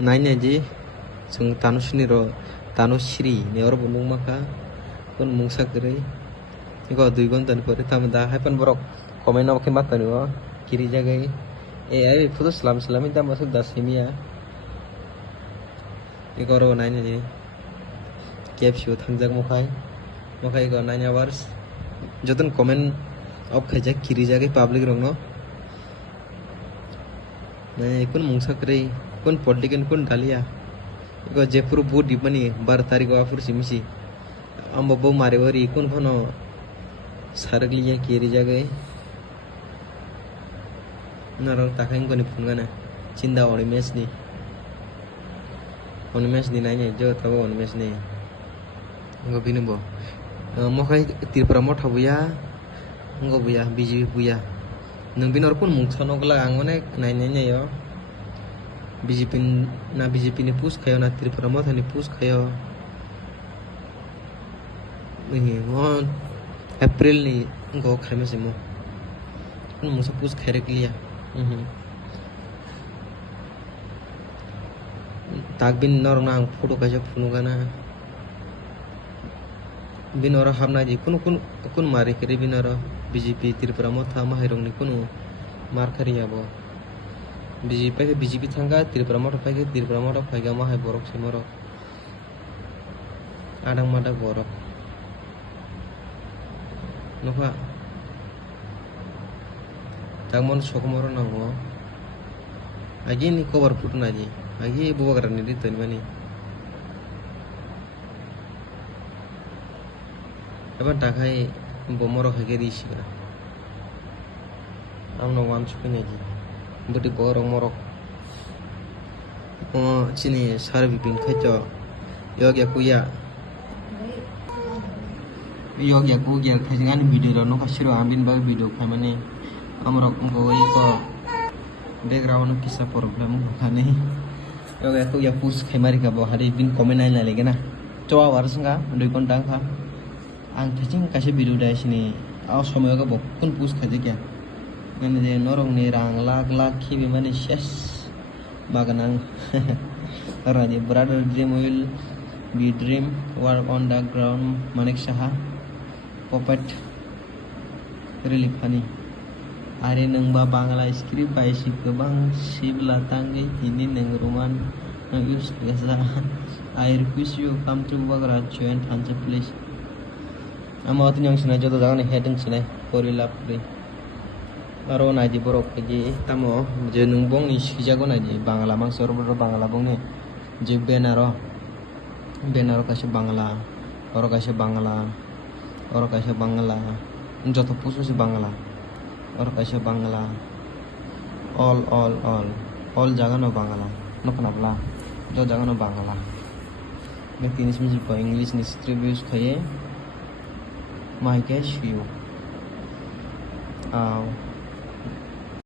naine ji sung tanusni ro tanusri ni or bunung maka kun mungsa kere iko 2 gontan pore tamda haipan borok komen ok makani o kiri jagai ai fudo salam da masuk dasimia iko ro naine ji capsule thangjak mokai ko naine hours joton comment ok khaijak kiri jagai public rong no naine kun mungsa kere kun politician kun dalia iko jepur bu dipani 12 tarik afur simisi ambo bo mare wari kun phono sargliya kiri jagai narang takain ko ni phungana cinda ori mes ni nanya jo tabo on mes ni ngo binumbo mokai tirpura motha buya ngo buya biji buya nung binor kun mungsono gla angone nanya yo BJP ni push kayo na Tripura mo ni push kayo ni mo April ni ngo khaime simo kun mo sa push khaire kliya tagbin nor nang photo kaje phunugana binora hamna ji kun mari kere binora BJP Tripura mo tha ma hairong ni kun mar khariya bo BJP thangga Tripura motor paiga mahai borok simoro adang mada borok noka tagmon sokmoro nango agi ni cover put naji agi bubagar ni ditan mani aban takai bomoro hageri siga amno wan chukini ji budi borong morok sini sarbi bin khajo yogya kuya khajangan video no kasiro ambin bag video khamane amrok ngoi ko background kisa problem khane yogya kuya push khamari ka bo hari bin comment ai la legena chowa warsinga 2 घंटा kha ang thajing kase video dai sini aw somoy ga bo kun push khaje kya मैंने जे नरंग ने रांग लाख की भी मैंने शेष बागनांग राजी brother dream will be dream work on the ground Manik Shah पपेट रिलीफ फनी आरे नंबा बांग्ला स्क्रिप्ट बायसि गोबां सिबला तांगै हिनी नंग रोमान यूज गेसा I request you come to बगरा जॉइन थांजे प्लीज आमात न्यंग सिना जतो जागने हेडिंग सिनाय कोरिला प्री aro naji borok ji tamo je nungbong ni sijago naji bangla mangsor boro bangla bongni je benaro kaise bangla oro kaise bangla joto pusu si bangla oro kaise bangla all jaga no bangla no kanabla jo jaga no bangla me tinis mi ko english ni distribute khaye my cash view